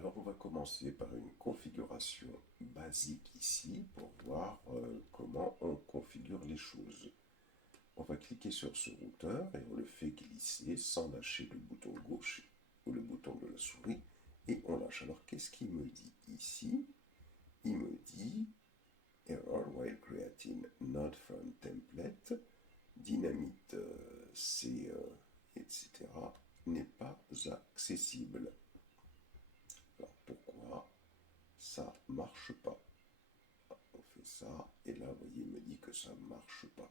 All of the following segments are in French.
Alors on va commencer par une configuration basique ici pour voir comment on configure les choses. On va cliquer sur ce routeur et on le fait glisser sans lâcher le bouton gauche ou le bouton de la souris et on lâche. Alors qu'est-ce qu'il me dit ici? Il me dit Error while creating not from template, dynamite C, etc. n'est pas accessible. Alors pourquoi ça marche pas? On fait ça et là vous voyez il me dit que ça marche pas.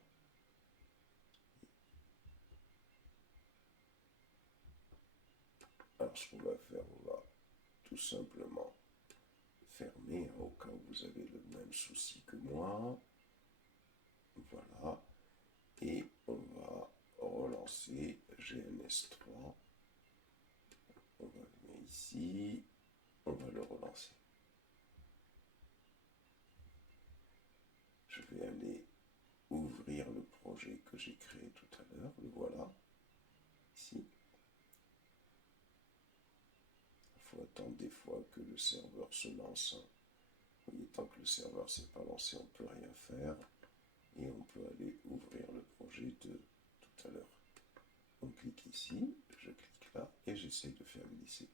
Alors ce qu'on va faire, on va tout simplement fermer au cas où vous avez le même souci que moi. Voilà. Et on va relancer GNS3. On va venir ici. On va le relancer. Je vais aller ouvrir le projet que j'ai créé tout à l'heure. Le voilà. Ici. Il faut attendre des fois que le serveur se lance. Vous voyez, tant que le serveur ne s'est pas lancé, on ne peut rien faire. Et on peut aller ouvrir le projet de tout à l'heure. On clique ici, je clique là et j'essaie de faire glisser.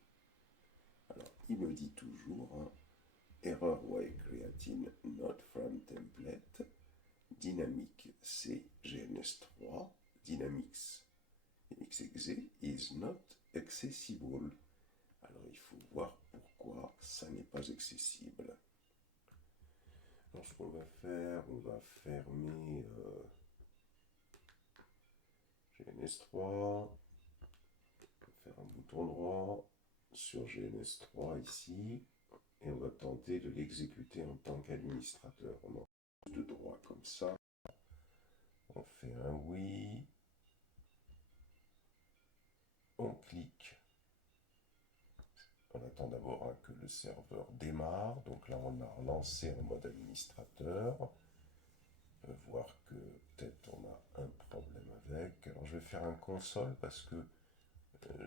Alors, il me dit toujours Error while creating not from template, dynamic C, GNS3, dynamics exe is not accessible. Alors, il faut voir pourquoi ça n'est pas accessible. Alors, ce qu'on va faire, on va fermer GNS3, faire un bouton droit sur GNS3 ici, et on va tenter de l'exécuter en tant qu'administrateur. On a plus de droit comme ça. On fait un oui. On clique. On attend d'abord que le serveur démarre. Donc là, on a relancé en mode administrateur. On peut voir que peut-être on a un problème avec. Alors je vais faire un console parce que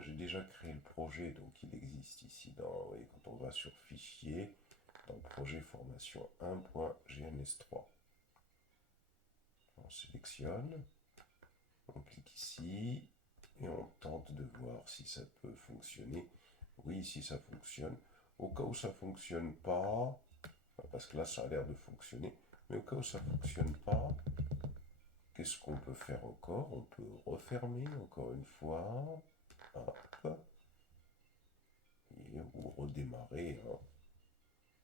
j'ai déjà créé le projet, donc il existe ici dans, vous voyez, quand on va sur fichier, dans le projet formation 1.gns3. On sélectionne, on clique ici et on tente de voir si ça peut fonctionner. Oui, si ça fonctionne. Au cas où ça ne fonctionne pas, parce que là ça a l'air de fonctionner, mais au cas où ça ne fonctionne pas, qu'est-ce qu'on peut faire encore? On peut refermer encore une fois. Hop. Et, ou redémarrer.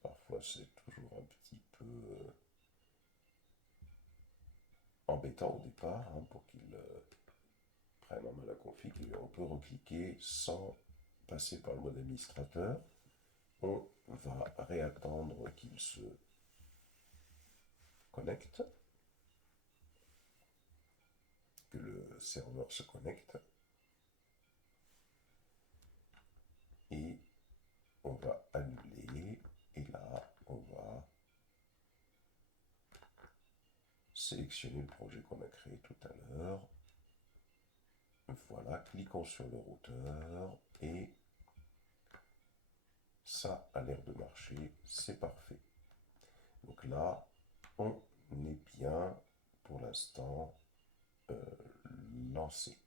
Parfois c'est toujours un petit peu embêtant au départ pour qu'il prenne en main la config. Et on peut recliquer sans passer par le mode administrateur. On va réattendre qu'il se connecte, que le serveur se connecte. Et on va annuler. Et là, on va sélectionner le projet qu'on a créé tout à l'heure. Voilà, cliquons sur le routeur et ça a l'air de marcher, c'est parfait. Donc là, on est bien pour l'instant lancé.